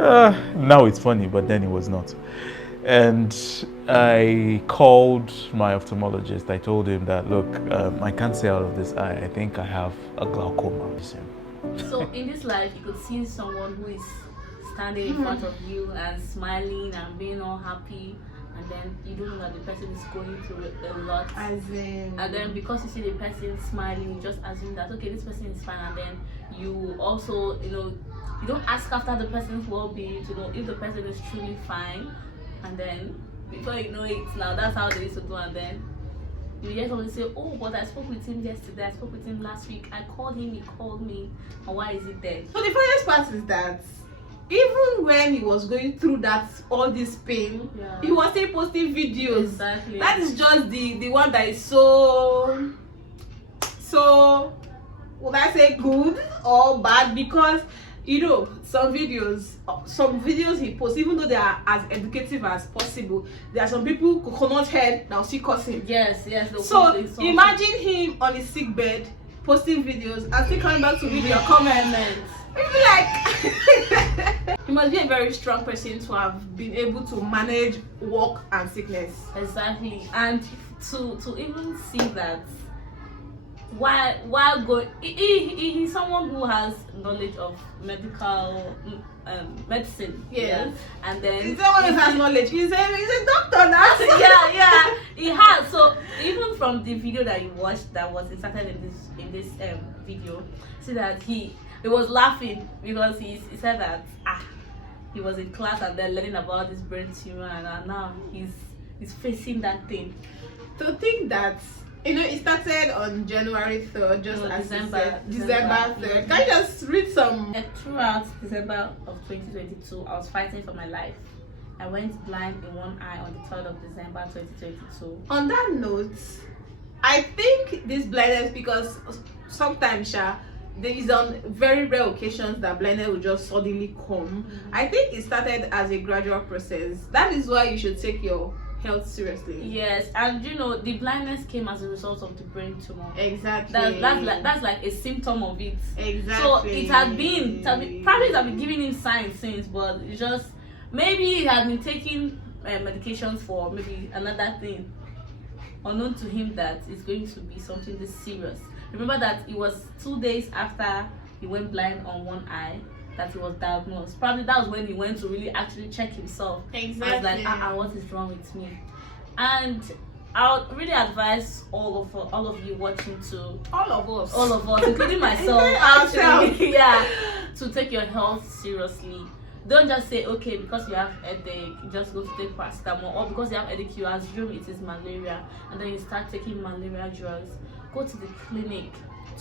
Now it's funny, but then it was not. And I called my ophthalmologist. I told him that, look, I can't see out of this eye. I think I have a glaucoma. So in this life, you could see someone who is standing in front of you and smiling and being all happy, and then you don't know that the person is going through a lot. And then because you see the person smiling, you just assume that okay, this person is fine, and then you also, you don't ask after the person's well-being to know if the person is truly fine, and then before you know it, now that's how they used to do, and then you hear someone say, oh, but I spoke with him yesterday, I spoke with him last week, I called him, he called me, and why is it dead? So the funniest part is that even when he was going through that all this pain, he was still posting videos. Exactly. That is just the one that is so would I say good or bad? Because some videos he posts, even though they are as educative as possible, there are some people coconut head that will still cussing. Yes. So imagine him on his sick bed posting videos and still coming back to read your comments. Like you must be a very strong person to have been able to manage work and sickness. Exactly. And to even see that while going, he's someone who has knowledge of medical medicine. Yes. And then he's someone who has knowledge. He's a doctor now. yeah, he has. So even from the video that you watched that was inserted in this video, see that he was laughing because he said that he was in class and then learning about this brain tumor, and now he's facing that thing. To think that it started on January 3rd, just as December 3rd. Can you just read some? Throughout December of 2022, I was fighting for my life. I went blind in one eye on the 3rd of December 2022. On that note, I think this blindness, because sometimes there is on very rare occasions that blindness will just suddenly come. I think it started as a gradual process. That is why you should take your health seriously. Yes, and the blindness came as a result of the brain tumor. Exactly. That's like a symptom of it. Exactly. So it had been giving him signs since, but it just maybe he had been taking medications for maybe another thing, unknown to him that it's going to be something this serious. Remember that it was 2 days after he went blind on one eye that he was diagnosed. Probably that was when he went to really actually check himself. Exactly. I was like, what is wrong with me? And I would really advise all of you watching to all of us, including myself, actually, to take your health seriously. Don't just say, okay, because you have headache, you just go to take paracetamol, or because you have headache, you assume it is malaria, and then you start taking malaria drugs. Go to the clinic.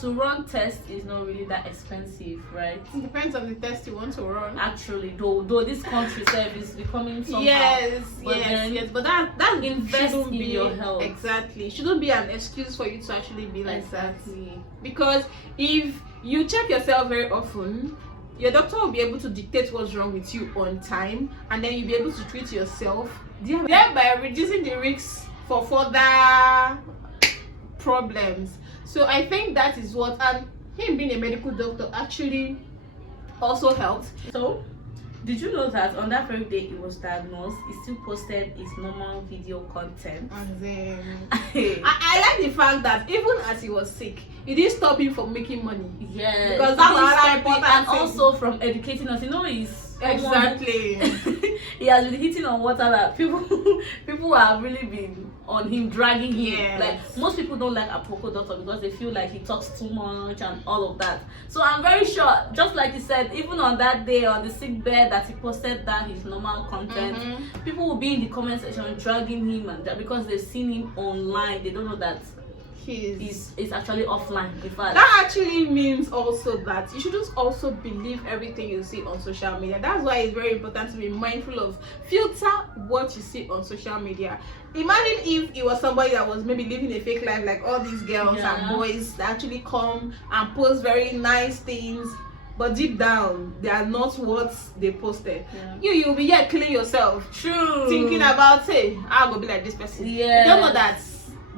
To run tests is not really that expensive, right? It depends on the test you want to run. Actually, though this country is becoming somehow. Yes. But that invest shouldn't in be your health. Exactly. It shouldn't be an excuse for you to actually be like exactly. that. Because if you check yourself very often, your doctor will be able to dictate what's wrong with you on time, and then you'll be able to treat yourself, thereby reducing the risks for further problems. So I think that is what, and him being a medical doctor actually also helped. So did you know that on that very day he was diagnosed, he still posted his normal video content? And then I like the fact that even as he was sick, it didn't stop him from making money. Yes, because that's another important and thing. Also from educating us. He's exactly. He has been hitting on water that people have really been on him, dragging him. Yes. Like most people don't like Aproko Doctors because they feel like he talks too much and all of that. So I'm very sure, just like you said, even on that day on the sick bed that he posted his normal content, people will be in the comment section dragging him, and because they've seen him online, they don't know that he's actually offline. In fact, that actually means also that you shouldn't also believe everything you see on social media. That's why it's very important to be mindful of filter what you see on social media. Imagine if it was somebody that was maybe living a fake life, like all these girls and boys that actually come and post very nice things, but deep down they are not what they posted. You'll be here killing yourself, true, thinking about, hey, I'll go be like this person. You don't know that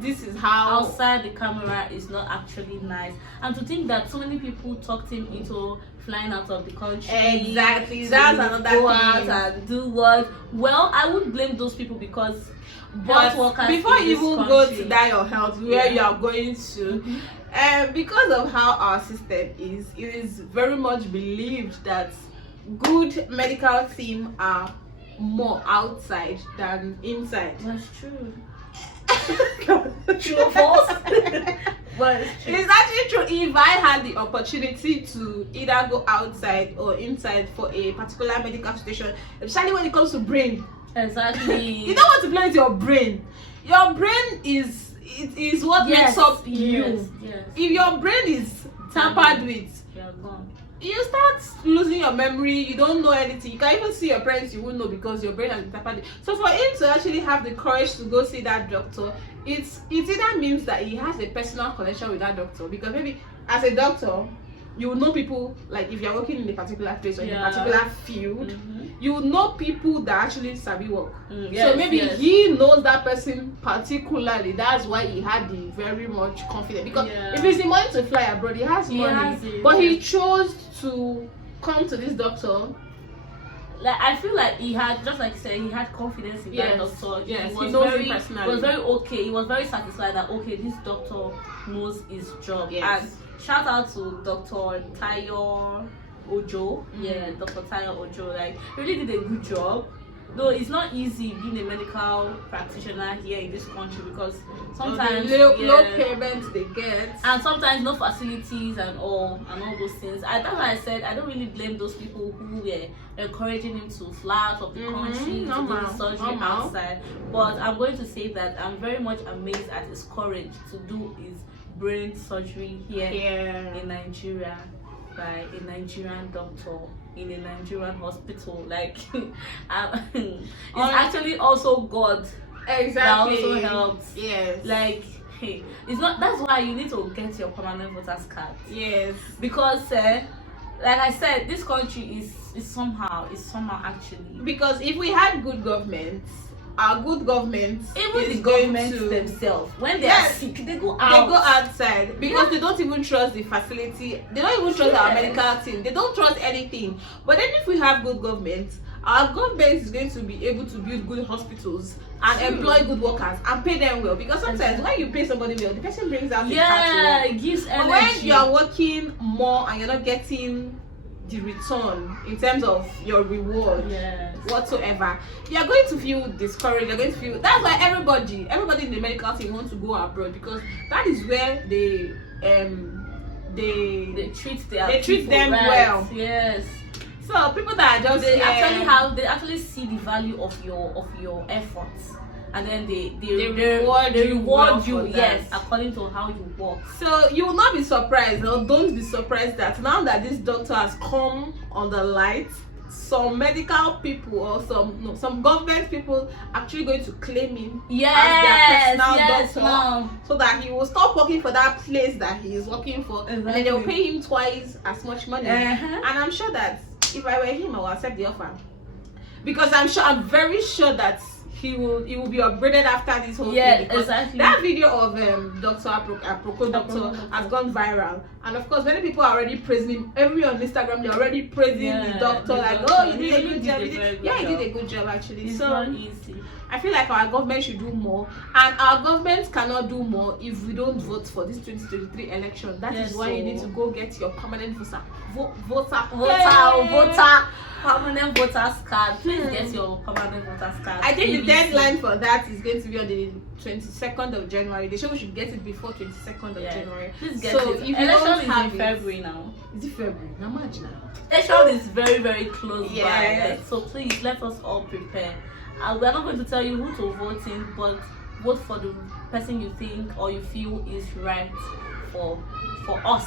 this is how outside the camera is not actually nice. And to think that so many people talked him into flying out of the country. Exactly, to that's another go thing. out and do what. Well, I would blame those people because but health workers before in you this even go country- to die your health where Yeah. you are going to, because of how our system is, it is very much believed that good medical team are more outside than inside. That's true. True or false? But it's true. It's actually true. If I had the opportunity to either go outside or inside for a particular medical situation, especially when it comes to brain, Exactly. you don't want to play with your brain. Your brain is what makes up you. Yes. If your brain is tampered with, You're gone. you start losing your memory. You don't know anything. You can even see your parents, you won't know because your brain has been tampered with. So for him to actually have the courage to go see that doctor, it either means that he has a personal connection with that doctor, because maybe as a doctor you will know people, like if you're working in a particular place or in a particular field, you will know people that actually sabi work. So maybe he knows that person particularly. That's why he had the very much confidence, because if he's in money to fly abroad, he has money, but he chose to come to this doctor. Like, I feel like he had, just like you said, he had confidence in that doctor. Yes, he he knows very, him personally. He was very okay. He was very satisfied that okay, this doctor knows his job. Yes. And shout out to Dr. Tayo Ojo. Yeah, Dr. Tayo Ojo. Like, really did a good job. Though it's not easy being a medical practitioner here in this country, because sometimes low payments they get, and sometimes no facilities and all those things. That's why I said I don't really blame those people who were encouraging him to fly out of the country to do the surgery outside. But I'm going to say that I'm very much amazed at his courage to do his brain surgery here in Nigeria by a Nigerian doctor in a Nigerian hospital. Like, it's actually also God that also helps. Yes. Like, hey, it's not. That's why you need to get your permanent voters card. Yes. Because, like I said, this country is somehow actually. Because if we had good government, our good government, even is the going government to themselves, when they are sick, they go out. They go outside because they don't even trust the facility. They don't even trust our medical team. They don't trust anything. But then if we have good government, our government is going to be able to build good hospitals and employ good workers and pay them well. Because sometimes when you pay somebody well, the person brings out the heart to work. It gives energy. But when you are working more and you're not getting the return in terms of your reward whatsoever, you are going to feel discouraged. You're going to feel, that's why everybody in the medical team wants to go abroad, because that is where they treat them well. Yes. So people that are just they actually see the value of your efforts, and then they reward you according to how you work. So you will not be surprised, or don't be surprised, that now that this doctor has come on the light, some medical people or some government people actually going to claim him as their personal doctor, so that he will stop working for that place that he is working for, and then they will pay him twice as much money. And I'm sure that if I were him, I would accept the offer, because I'm very sure that he will be upgraded after this whole thing. Because that video of Dr. Aproko Doctor has gone viral, and of course many people are already praising him. Everyone on Instagram, they're already praising the doctor, oh, he did a good job. He did a good job actually. It's so not easy. I feel like our government should do more, and our government cannot do more if we don't vote for this 2023 election. That is why you need to go get your permanent permanent voters card. Please get your permanent voters card. I think the deadline for that is going to be on the 22nd of January. They should get it before 22nd of January. Please get so it. If you election don't is have in February now. Is it February? Now much now. Election is very, very close by. Like, so please let us all prepare. We are not going to tell you who to vote in, but vote for the person you think or you feel is right for us.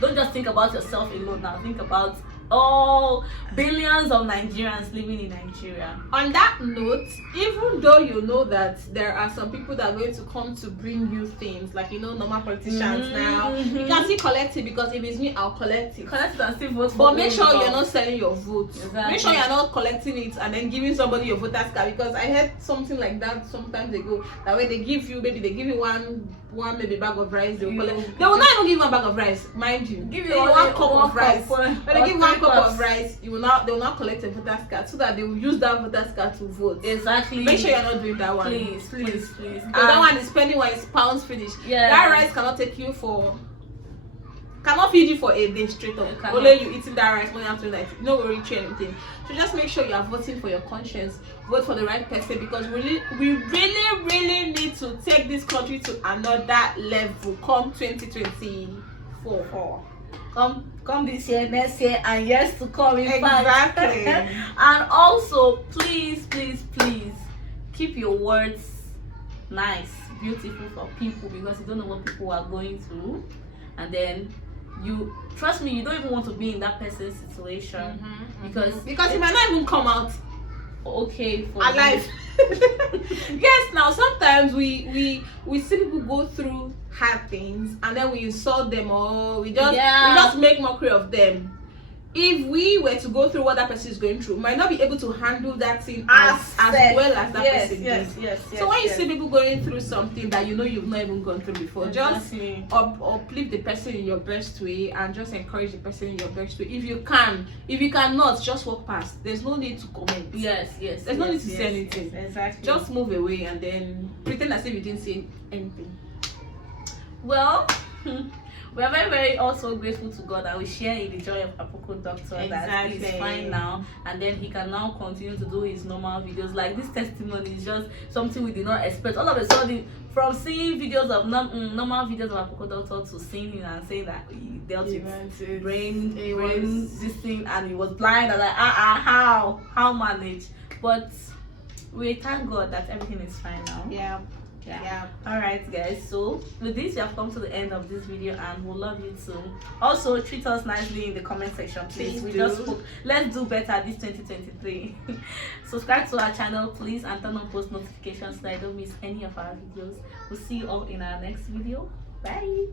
Don't just think about yourself alone now. Think about all billions of Nigerians living in Nigeria. On that note, even though you know that there are some people that are going to come to bring you things, like, you know, normal politicians now, you can still collect it, because if it's me, I'll collect it. Collect it and still vote for But make me sure because- you're not selling your vote. Exactly. Make sure you're not collecting it and then giving somebody your voter's card, because I heard something like that sometimes ago, that when they give you, maybe they give you one maybe bag of rice, they will collect. They will not even give you one bag of rice, mind you. Give They you will only one cup one of rice. cup, When they or give one 3 cup cups. of rice, they will not collect a voter's card, so that they will use that voter's card to vote. Exactly. Make sure you're not doing that one. Please. Because that one is spending when it's pounds finish. Yeah. That rice cannot feed you for a day straight up. It cannot. Only you eating that rice morning after night. No worry, anything. So just make sure you are voting for your conscience. Vote for the right person, because we really need to take this country to another level come 2024. Come this year, next year, and years to come. In fact. Exactly. And also, please keep your words nice, beautiful for people, because you don't know what people are going through, and then you trust me, you don't even want to be in that person's situation, because it might not even come out okay for alive. Yes, now sometimes we see people go through hard things and then we insult them, or we just make mockery of them. If we were to go through what that person is going through, we might not be able to handle that thing as well as that person did. So when you see people going through something that you know you've not even gone through before, Exactly. just uplift the person in your best way and just encourage the person in your best way. If you can. If you cannot, just walk past. There's no need to comment. There's no need to say anything. Exactly. Just move away and then pretend as if you didn't say anything. Well, we are very also grateful to God that we share in the joy of Aproko Doctors, that he's fine now, and then he can now continue to do his normal videos. Like, this testimony is just something we did not expect. All of a sudden, from seeing videos of normal videos of Aproko Doctors to seeing him and saying that he dealt with brain this thing and he was blind, and like how manage? But we thank God that everything is fine now. Yeah. All right, guys, so with this we have come to the end of this video, and we'll love you too. Also, treat us nicely in the comment section, please. Let's do better this 2023. Subscribe to our channel, please, and turn on post notifications so that you don't miss any of our videos. We'll see you all in our next video. Bye.